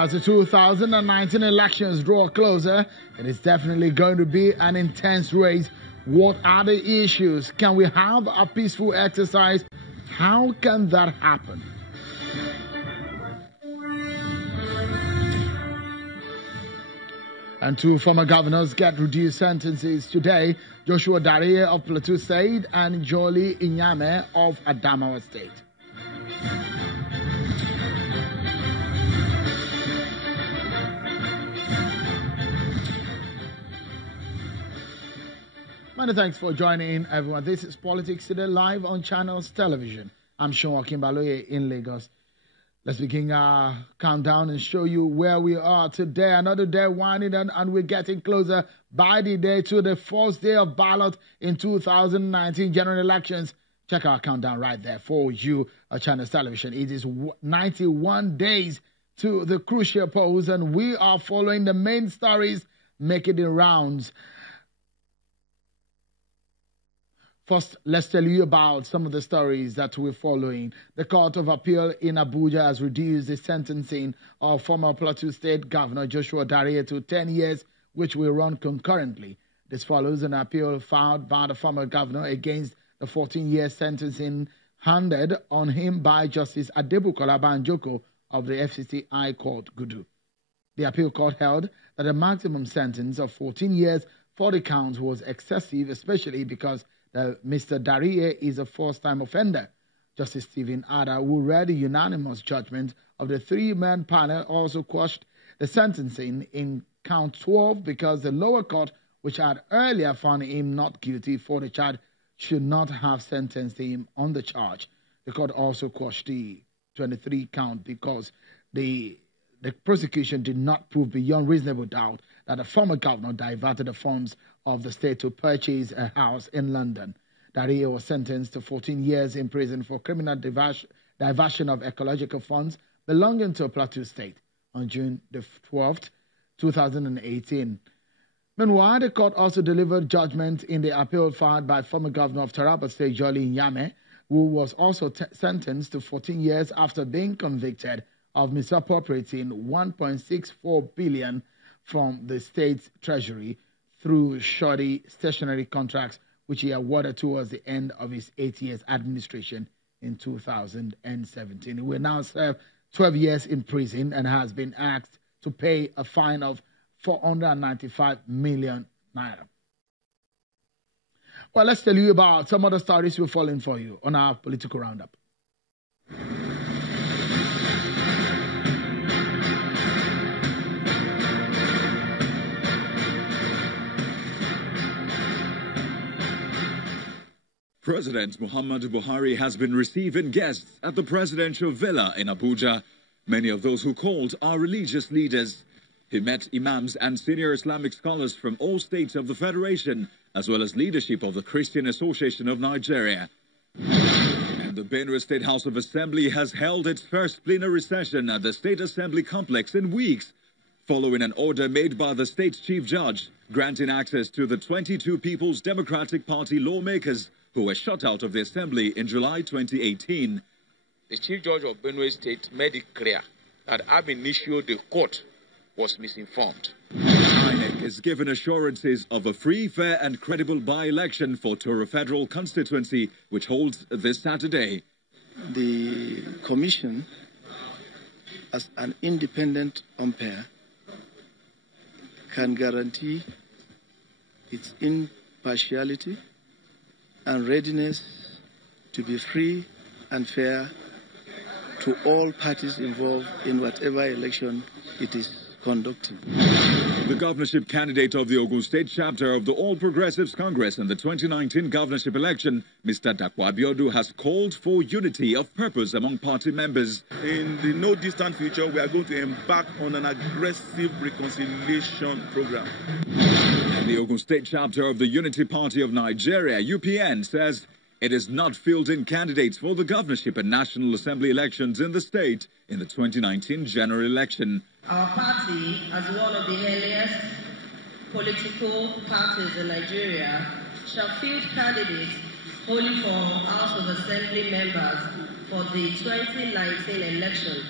As the 2019 elections draw closer, it is definitely going to be an intense race. What are the issues? Can we have a peaceful exercise? How can that happen? And two former governors get reduced sentences today. Joshua Darie of Plateau State and Jolly Inyame of Adamawa State. Many thanks for joining in, everyone. This is Politics Today live on Channels Television. I'm Sean Akimbaloye in Lagos. Let's begin our countdown and show you where we are today. Another day winding down, and we're getting closer by the day to the first day of ballot in 2019 general elections. Check our countdown right there for you on Channels Television. It is 91 days to the crucial polls, and we are following the main stories making the rounds. First, let's tell you about some of the stories that we're following. The Court of Appeal in Abuja has reduced the sentencing of former Plateau State Governor Joshua Darie to 10 years, which will run concurrently. This follows an appeal filed by the former governor against the 14-year sentencing handed on him by Justice Adebukola Banjoko of the FCT High Court, Gudu. The appeal court held that the maximum sentence of 14 years for the counts was excessive, especially because Mr. Darie is a first-time offender. Justice Stephen Ada, who read the unanimous judgment of the three-man panel, also quashed the sentencing in count 12 because the lower court, which had earlier found him not guilty for the charge, should not have sentenced him on the charge. The court also quashed the 23 count because the prosecution did not prove beyond reasonable doubt that the former governor diverted the funds of the state to purchase a house in London. Darie was sentenced to 14 years in prison for criminal diversion of ecological funds belonging to Plateau State on June the 12th, 2018. Meanwhile, the court also delivered judgment in the appeal filed by former governor of Taraba State, Jolly Inyame, who was also sentenced to 14 years after being convicted of misappropriating 1.64 billion from the state's treasury through shoddy stationery contracts, which he awarded towards the end of his 8 years administration in 2017. He will now serve 12 years in prison and has been asked to pay a fine of 495 million naira. Well, let's tell you about some other stories we're following for you on our political roundup. President Muhammadu Buhari has been receiving guests at the presidential villa in Abuja. Many of those who called are religious leaders. He met imams and senior Islamic scholars from all states of the Federation, as well as leadership of the Christian Association of Nigeria. And the Benue State House of Assembly has held its first plenary session at the State Assembly complex in weeks, following an order made by the state's chief judge, granting access to the 22 People's Democratic Party lawmakers who were shut out of the assembly in July 2018. The Chief Judge of Benue State made it clear that ab initio the court was misinformed. INEC is given assurances of a free, fair and credible by-election for Toro Federal constituency, which holds this Saturday. The Commission, as an independent umpire, can guarantee its impartiality and readiness to be free and fair to all parties involved in whatever election it is conducting. The governorship candidate of the Ogun State chapter of the All Progressives Congress in the 2019 governorship election, Mr. Dakwa Abiodun, has called for unity of purpose among party members. In the no distant future, we are going to embark on an aggressive reconciliation program. And the Ogun State chapter of the Unity Party of Nigeria, UPN, says it is not fielding candidates for the governorship and National Assembly elections in the state in the 2019 general election. Our party, as one of the earliest political parties in Nigeria, shall field candidates wholly for House of Assembly members for the 2019 election.